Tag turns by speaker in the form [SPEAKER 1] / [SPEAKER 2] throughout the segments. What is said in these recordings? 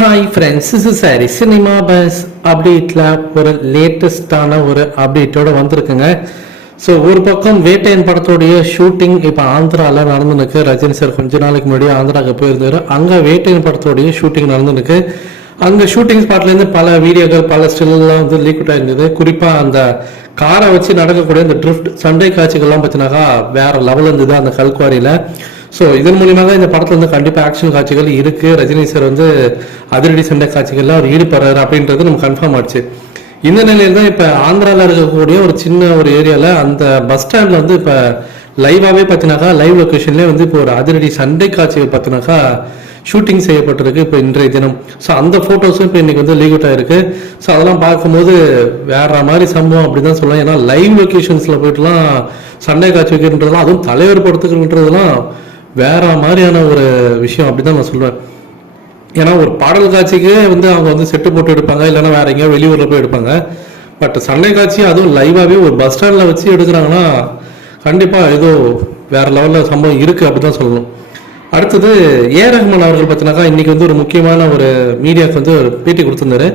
[SPEAKER 1] Hi friends is sorry cinema buzz அப்டேட்டில் ஒரு லேட்டஸ்டான ஒரு அப்டேட்டோட வந்திருக்குங்க. ஸோ ஒரு பக்கம் வேட்டையன் படத்தோடைய ஷூட்டிங் இப்போ ஆந்திராவில் நடந்துருக்கு ரஜினி சார் கொஞ்ச நாளைக்கு முன்னாடி ஆந்திராவுக்கு போயிருந்தாரு. அங்கே வேட்டையன் படத்தோடைய ஷூட்டிங் நடந்துருக்கு அங்கே ஷூட்டிங் ஸ்பாட்லேருந்து பல வீடியோக்கள் பல ஸ்டில்லாம் வந்து லீக் அவுட் ஆயிருந்தது. குறிப்பாக அந்த காரை வச்சு நடக்கக்கூடிய அந்த ட்ரிஃப்ட் சண்டை காட்சிகள்லாம் பார்த்தீங்கன்னாக்கா வேற லெவல் இருந்தது அந்த கல்குவாரியில். ஸோ இதன் மூலியமாக இந்த படத்தில் வந்து கண்டிப்பாக ஆக்ஷன் காட்சிகள் இருக்கு. ரஜினி சார் வந்து அதிரடி சண்டை காட்சிகள்லாம் அவர் ஈடுபடுறாரு அப்படின்றது நம்ம கன்ஃபார்ம் ஆச்சு. இந்த நிலையில தான் இப்போ ஆந்திராவில் இருக்கக்கூடிய ஒரு சின்ன ஒரு ஏரியாவில் அந்த பஸ் ஸ்டாண்டில் வந்து இப்போ லைவாகவே பார்த்தினாக்கா லைவ் லொக்கேஷன்லேயே வந்து இப்போ ஒரு அதிரடி சண்டை காட்சிகள் பார்த்தினாக்கா ஷூட்டிங் செய்யப்பட்டிருக்கு இப்போ இன்றைய தினம். ஸோ அந்த ஃபோட்டோஸும் இப்போ இன்னைக்கு வந்து லீக் அவுட் ஆயிருக்கு. ஸோ அதெல்லாம் பார்க்கும்போது வேற மாதிரி சம்பவம் அப்படி தான் சொல்லலாம். ஏன்னா லைவ் லொக்கேஷன்ஸில் போயிட்டுலாம் சண்டை காட்சி வைக்கிறதுலாம் அதுவும் தலைவர் படத்துக்குன்றதுலாம் வேற மாதிரியான ஒரு விஷயம் அப்படிதான் நான் சொல்லுவேன் ஏன்னா ஒரு பாடல் காட்சிக்கு வந்து அவங்க வந்து செட்டு போட்டு எடுப்பாங்க இல்லைன்னா வேற எங்கேயோ வெளியூரில் போய் எடுப்பாங்க. பட் சண்டை காட்சி அதுவும் லைவாகவே ஒரு பஸ் ஸ்டாண்டில் வச்சு எடுக்கிறாங்கன்னா கண்டிப்பாக ஏதோ வேற லெவலில் சம்பவம் இருக்குது அப்படி தான் சொல்லணும். அடுத்தது ஏ. ரஹ்மான் அவர்கள் பார்த்தினாக்கா இன்னைக்கு வந்து ஒரு முக்கியமான ஒரு மீடியாவுக்கு வந்து ஒரு பேட்டி கொடுத்துருந்தாரு.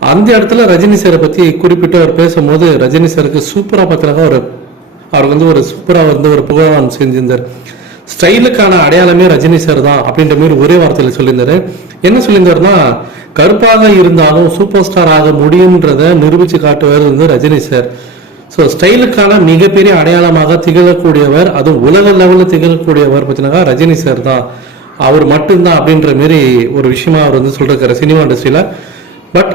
[SPEAKER 1] அந்த இடத்துல ரஜினி சாரை பற்றி குறிப்பிட்டு அவர் பேசும்போது ரஜினி சாருக்கு சூப்பராக பார்த்தினாக்கா ஒரு அவருக்கு வந்து ஒரு சூப்பராக வந்து ஒரு புகழாரம் செஞ்சிருந்தார். ஸ்டைலுக்கான அடையாளமே ரஜினி சார் தான் அப்படின்ற மாதிரி ஒரே வார்த்தையில் சொல்லியிருந்தாரு. என்ன சொல்லியிருந்தாருன்னா கருப்பாக இருந்தாலும் சூப்பர் ஸ்டார் ஆக முடியுன்றத நிரூபிச்சு காட்டுவார் வந்து ரஜினி சார் ஸோ ஸ்டைலுக்கான மிகப்பெரிய அடையாளமாக திகழக்கூடியவர் அதுவும் உலக லெவலில் திகழக்கூடியவர் பார்த்தீங்கன்னா ரஜினி சார் தான். அவர் மட்டும்தான் அப்படின்ற மாரி ஒரு விஷயமா அவர் வந்து சொல்லிருக்காரு சினிமா இண்டஸ்ட்ரியில் பட்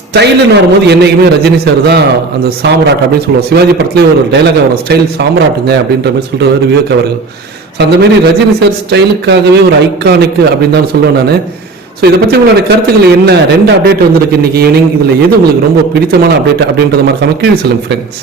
[SPEAKER 1] ஸ்டைலுன்னு வரும்போது என்னைக்குமே ரஜினி சார் தான் அந்த சாம்ராட் அப்படின்னு சொல்லுவோம். சிவாஜி படத்துலேயே ஒரு டைலாக் வரும். ஸ்டைல் சாம்ராட்டுங்க அப்படின்ற மாதிரி சொல்றவர் விவேக் அவர்கள். ஸோ அந்த மாதிரி ரஜினி சார் ஸ்டைலுக்காகவே ஒரு ஐகானிக் அப்படின்னு தான் சொல்லுவேன் நான். ஸோ இதை பற்றி உங்களோட கருத்துக்கள் என்ன? ரெண்டு அப்டேட் வந்திருக்கு இன்னைக்கு ஈவினிங் இதில் எது உங்களுக்கு ரொம்ப பிடித்தமான அப்டேட் அப்படின்றத மறக்காம கீழே சொல்லுங்க ஃப்ரெண்ட்ஸ்